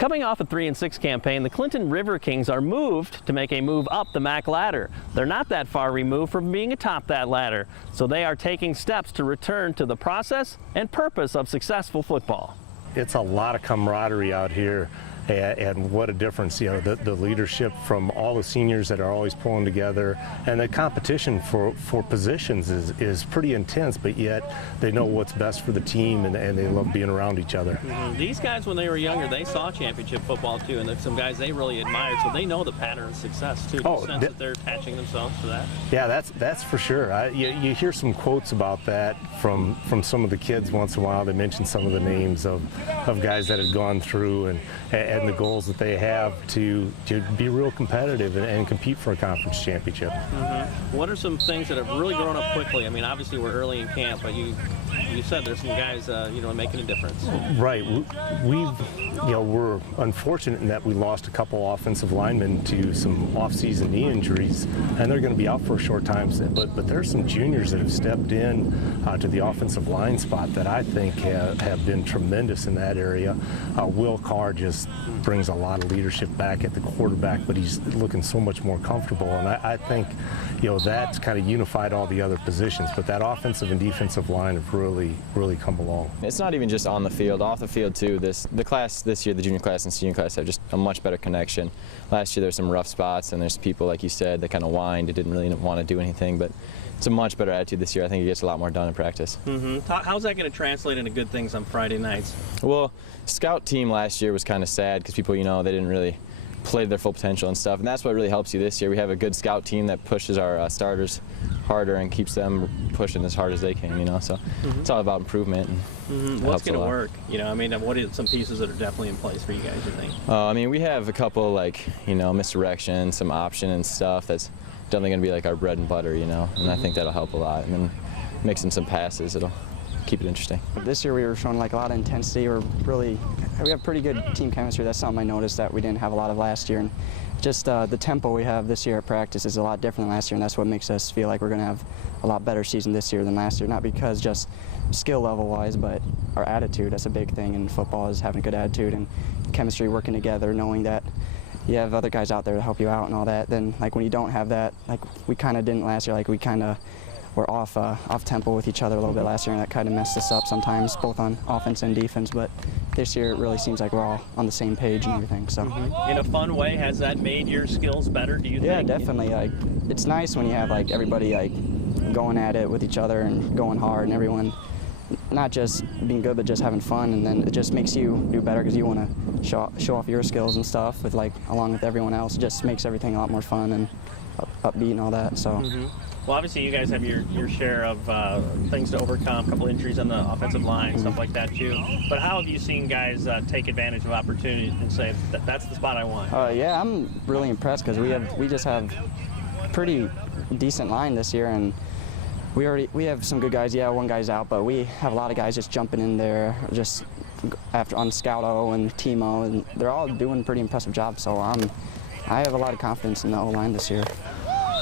Coming off a 3-6 campaign, the Clinton River Kings are moved to make a move up the MAC ladder. They're not that far removed from being atop that ladder, so they are taking steps to return to the process and purpose of successful football. It's a lot of camaraderie out here, and what a difference, you know, the leadership from all the seniors that are always pulling together, and the competition for positions is pretty intense, but yet they know what's best for the team, and they love being around each other. These guys, when they were younger, they saw championship football too, and there's some guys they really admired, so they know the pattern of success too. Do you sense that they're attaching themselves to that? Yeah, that's for sure. You hear some quotes about that from some of the kids once in a while. They mention some of the names of guys that have gone through and the goals that they have to be real competitive and compete for a conference championship. What are some things that have really grown up quickly? I mean, obviously we're early in camp, but you said there's some guys making a difference. Right. We're unfortunate in that we lost a couple offensive linemen to some off-season knee injuries, and they're going to be out for a short time. But there's some juniors that have stepped in to the offensive line spot that I think have been tremendous in that area. Will Carr just brings a lot of leadership back at the quarterback, but he's looking so much more comfortable, and I think that's kind of unified all the other positions. But that offensive and defensive line have really come along. It's not even just on the field, off the field too. The class this year, the junior class and senior class, have just a much better connection. Last year there's some rough spots, and there's people, like you said, that kind of whined, that didn't really want to do anything, but it's a much better attitude this year. I think it gets a lot more done in practice. How's that going to translate into good things on Friday nights? Well, scout team last year was kind of sad because people, they didn't really play their full potential and stuff, and that's what really helps you this year. We have a good scout team that pushes our starters harder and keeps them pushing as hard as they can, so it's all about improvement. What's going to work? What are some pieces that are definitely in place for you guys, you think? We have a couple, misdirection, some option and stuff that's definitely going to be like our bread and butter, and I think that'll help a lot. And then mixing some passes, it'll keep it interesting. This year we were showing a lot of intensity. We have pretty good team chemistry. That's something I noticed that we didn't have a lot of last year. And just the tempo we have this year at practice is a lot different than last year, and that's what makes us feel like we're going to have a lot better season this year than last year. Not because just skill level wise, but our attitude. That's a big thing in football, is having a good attitude and chemistry, working together, knowing that you have other guys out there to help you out and all that. Then when you don't have that, we kind of didn't last year, we kind of were off tempo with each other a little bit last year, and that kind of messed us up sometimes, both on offense and defense. But this year it really seems like we're all on the same page and everything. So in a fun way, has that made your skills better, do you think? Yeah, definitely. It's nice when you have everybody going at it with each other and going hard, and everyone not just being good but just having fun, and then it just makes you do better because you want to show off your skills and stuff with along with everyone else. It just makes everything a lot more fun and upbeat and all that. So. Well, obviously you guys have your share of things to overcome, a couple injuries on the offensive line, stuff like that too. But how have you seen guys take advantage of opportunities and say, that's the spot I want? Yeah, I'm really impressed because we just have a pretty decent line this year, and we have some good guys. Yeah, one guy's out, but we have a lot of guys just jumping in there just on Scout-O and Team-O, and they're all doing pretty impressive jobs. So I have a lot of confidence in the O-line this year.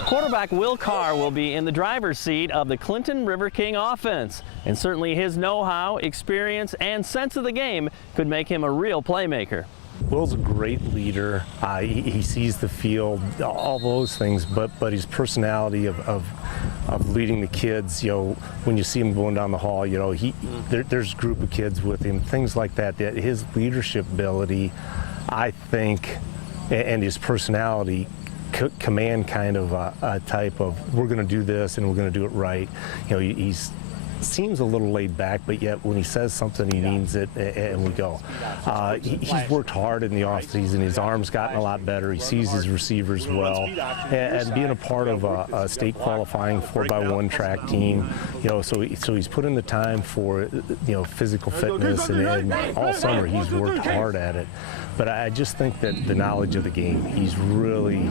Quarterback Will Carr will be in the driver's seat of the Clinton River King offense, and certainly his know-how, experience, and sense of the game could make him a real playmaker. Will's a great leader. He sees the field, all those things, but his personality of leading the kids, when you see him going down the hall, there's a group of kids with him, things like that. His leadership ability, I think, and his personality command kind of a type of, we're going to do this and we're going to do it right. He seems a little laid back, but yet when he says something, he means it, and we go. He's worked hard in the offseason. His arm's gotten a lot better. He sees his receivers well, and being a part of a state qualifying 4x1 track team, so he's put in the time for physical fitness, and all summer he's worked hard at it. But I just think that the knowledge of the game, he's really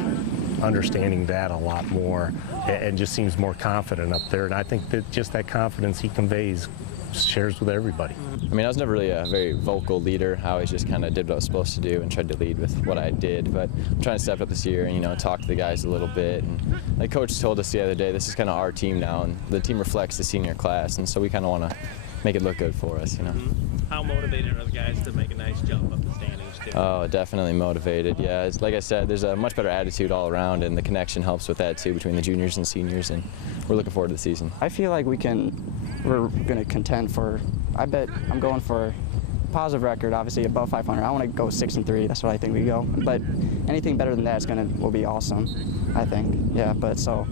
understanding that a lot more, and just seems more confident up there. And I think that just that confidence he conveys shares with everybody. I was never really a very vocal leader. I always just kind of did what I was supposed to do and tried to lead with what I did. But I'm trying to step up this year and talk to the guys a little bit. And like Coach told us the other day, this is kind of our team now, and the team reflects the senior class, and so we kind of want to make it look good for us. How motivated are the guys to make a nice jump up the standings too. Oh, definitely motivated. Yeah, it's, like I said, there's a much better attitude all around, and the connection helps with that too between the juniors and seniors, and we're looking forward to the season. I feel like we're going to contend for, I bet I'm going for a positive record, obviously above 500. I want to go 6-3. That's what I think we go. But anything better than that will be awesome, I think. Yeah, but so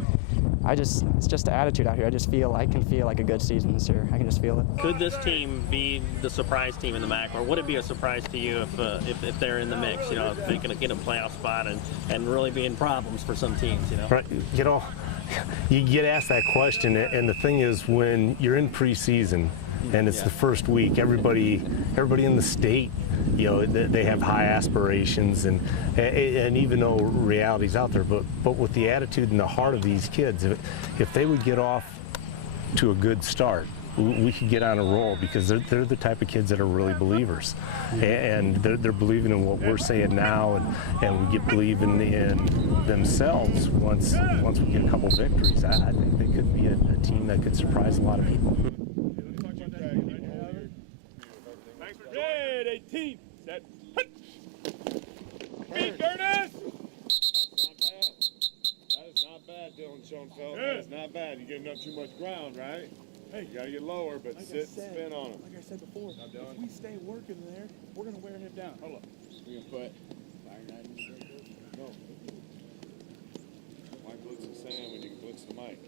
it's just the attitude out here. I can feel like a good season this year. I can just feel it. Could this team be the surprise team in the MAC, or would it be a surprise to you if they're in the mix? You know, if they can get a playoff spot and really be in problems for some teams. You know, Right. You know, you get asked that question, and the thing is, when you're in preseason and it's the first week, everybody in the state, you know, they have high aspirations, and even though reality's out there, but with the attitude and the heart of these kids, if they would get off to a good start, we could get on a roll, because they're the type of kids that are really believers, and they're believing in what we're saying now, and we get believing in themselves once we get a couple victories. I think they could be a team that could surprise a lot of people. Red 18. Set. Beat Curtis. That is not bad, Dylan Schoenfeld. That is not bad. You're giving up too much ground, right? Hey, you gotta get lower, but Like sit and spin on him. Like I said before, if we stay working there, we're gonna wear him down. Hold up. We're gonna put no. Why blitz and Sam when you can blitz the mic?